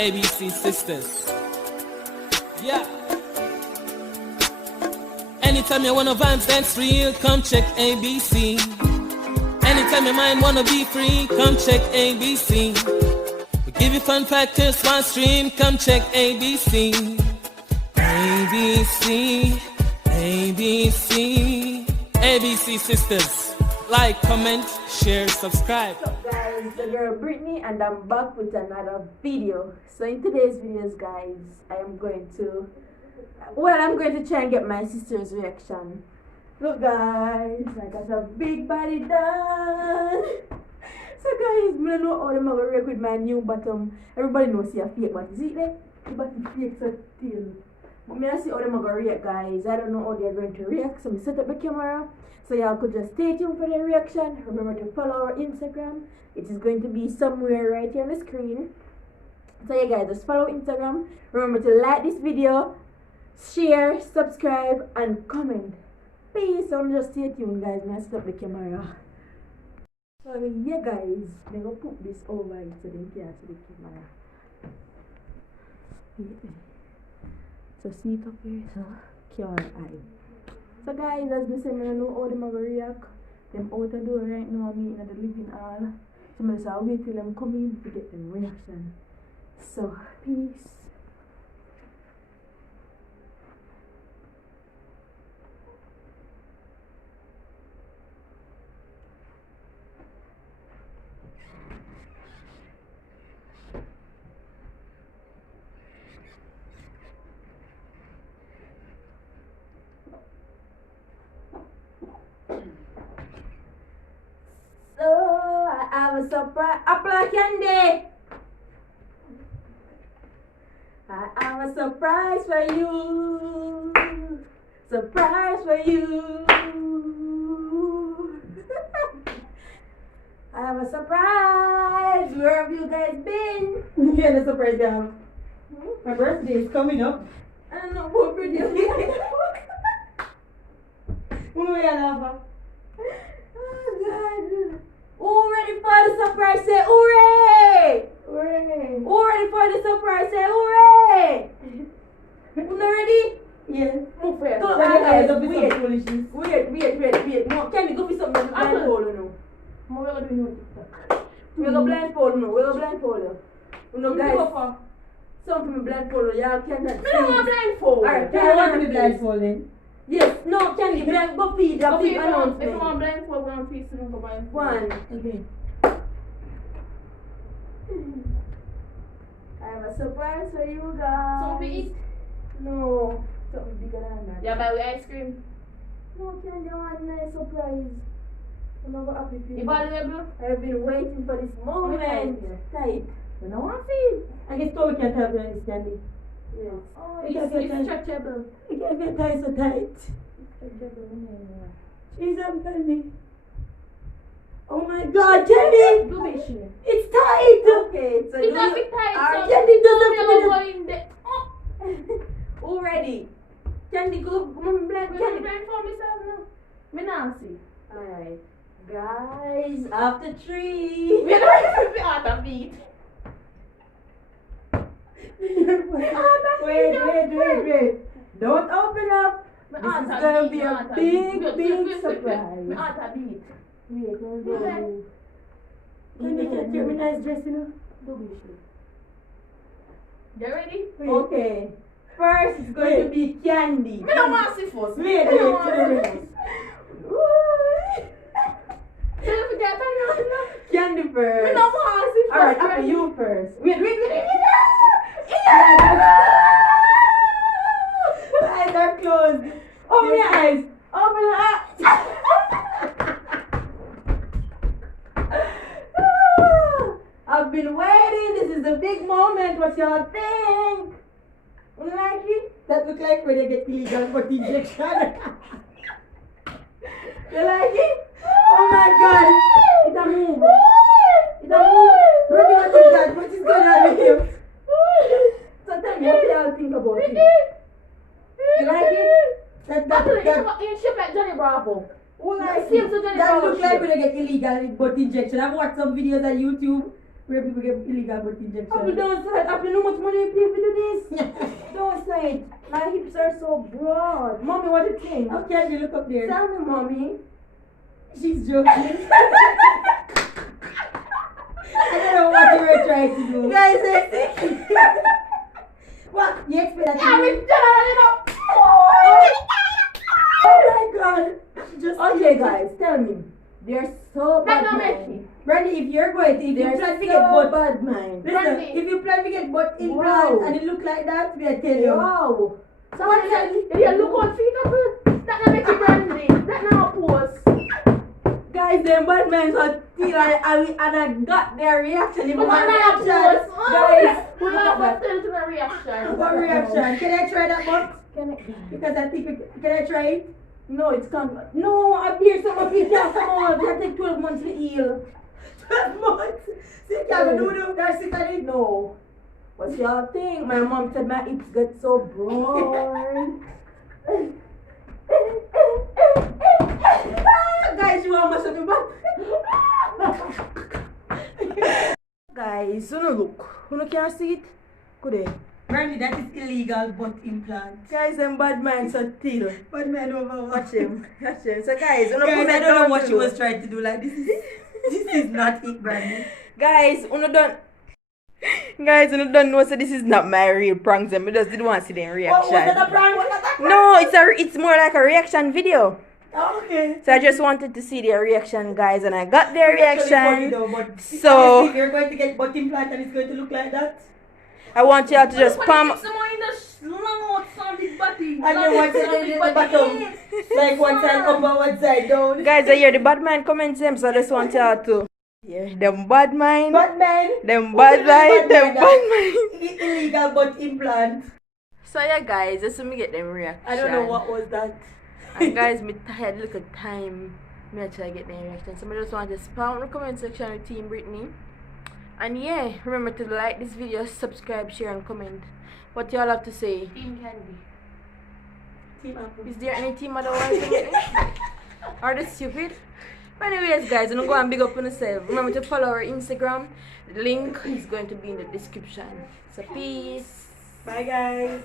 ABC Sisters. Yeah. Anytime you wanna vibes that's real, come check ABC. Anytime your mind wanna be free, come check ABC. We give you fun factors, one stream, come check ABC. ABC, ABC, ABC Sisters. Like, comment, share, subscribe. What's up guys, it's your girl Brittany and I'm back with another video. So in today's videos guys, I'm going to try and get my sister's reaction. Look guys, I got a big body done. So guys, I don't know how I'm going to react with my new bottom. Everybody knows see a fake body. See there? The body fake so still. But I see how I'm going to react guys. I don't know how they're going to react. So I set up the camera. So y'all could just stay tuned for the reaction. Remember to follow our Instagram. It is going to be somewhere right here on the screen. So yeah guys, just follow Instagram. Remember to like this video, share, subscribe, and comment. Peace. So just stay tuned guys. I'm set up the camera. So yeah guys, I'm gonna put this over it so they can't see the camera. So see it up here, so QRI. So guys, as I say, I don't know how them are going to react. Them out the door right now, me in the living hall. So I just wait till them come in to get them reaction. So, peace. So I have a surprise. Apple candy. I have a surprise for you. Surprise for you. I have a surprise. Where have you guys been? Yeah, the surprise girl. My birthday is coming up. I don't know what birthday. When we are Oh God. Who ready for the surprise? Say hooray! Hooray! Who ready for the surprise? Say hooray! Who not ready? Yes. Move first. Don't Wait. No, can you go for something blindfold or no? What are we doing with TikTok? We're gonna blindfold no. We're gonna blindfold you. No guys. Some for me blindfold y'all cannot see. I don't want blindfold. Alright, I want to be blindfolded. Yes, no, can you blind go feed the big announcement. If you want blindfold, one piece, you don't go blindfold. 1. Okay. I have a surprise for you guys. Something to eat? No, something bigger than that. Yeah, buy with ice cream. No, can you want a nice surprise? I'm not happy for You you. valuable? I've been waiting for this moment. Tight. I don't want to see. I guess we can't have this candy. Yes. Oh, It's it's stretchable. I can't get tight so tight. She's on candy. Oh my God, Candy! Do it, she. It's tight! Okay, so It's not big tight. Alright, So Candy doesn't don't feel go in there. Oh. Who ready? Candy, go blend We're going to Candy. blindfold myself now. Me not see. Alright. Guys, after 3. We're going to be out of beat. Wait. Don't open up. This is gonna be a big surprise. Me out of beat. Wait, let's go. Can you get your nice dress, you know? You ready? Okay. First, it's going to be Candy. Me don't want to see first. Wait. Don't forget, Candy first. me don't want to see first. Alright, after you first. Wait. Eyes are closed. Open your eyes. Open your eyes. I've been waiting. This is a big moment. What y'all think? You like it? That look like when they get illegal butt injection. You like it? Oh my God. It's a move. Brody, what is that? What is going on with you? So tell me what y'all think about it. You like it? It's shaped like Johnny Bravo. Who likes Same it? to Johnny That Bravo look like shape. when they get illegal butt injection. I've watched some videos on YouTube where people get illegal butt injection. Abby, don't say it. Abby, how much money you pay for do this? Don't say it. My hips are so broad. Mommy, what do you think? How can you look up there? Tell me, mommy. She's joking. I don't know what you were trying to do. Guys, I think. What? You expect that? I'm to in do? trouble. Oh my god. Just Okay, guys, tell me. They're so bad. That don't mind. make Brandy, if you're going to, if you They're plan to so get butt, bad, mind. listen, Brandy. if you plan to get butt Wow. implants and it look like that, we tell you. Wow. Someone said, yeah, look out feet up. That not make you brandy. That not pose. Guys, them bad minds are still and I got their reaction. If But my that not reaction, pose. guys, We look love at us to the reaction. What reaction? Can I try that butt? Can I? Because I think, can I try it? No, it's can't. No, I bear some of it. Can't come out. It take 12 months to heal. 12 months. See, can we do the nursing on it? No. What's your thing? My mom said my hips get so broad. Guys, you want to back? Guys, you know look. You can't see it? Good day. Brandy, that is illegal butt implant. Guys, them bad minds are still. But man, over Watch him. Watch him. So guys, you know Guys, I comment don't know down what she below. was trying to do. Like, this is not it, Brandy. Guys, you know don't. Guys, you don't know, so this is not my real prank. Them, I just didn't want to see their reaction. What was that a prank? Was that a prank? No, it's more like a reaction video. Oh, okay. So I just wanted to see their reaction, guys, and I got their It's actually funny reaction. though, but So- honestly, if you're going to get butt implant and it's going to look like that, I want y'all to just When pump. you get someone in the long out solid body. and then one side on the bottom, like one side up and one side down. Guys, I hear the bad mind comments them, so I just want y'all to. Yeah, them bad mind. But man, Them who bad is mind. Them bad bad mind? mind. Illegal butt implant. So yeah, guys, just let me get them reaction. I don't know what was that. And guys, me tired look at time. Me try get their reaction. So I just want to spam in the comment section with Team Brittany. And yeah, remember to like this video, subscribe, share, and comment. What y'all have to say? Team Candy. Team Apple. Is there any team otherwise? Are they stupid? But anyways, guys, don't go and big up on yourself. Remember to follow our Instagram. The link is going to be in the description. So peace. Bye guys.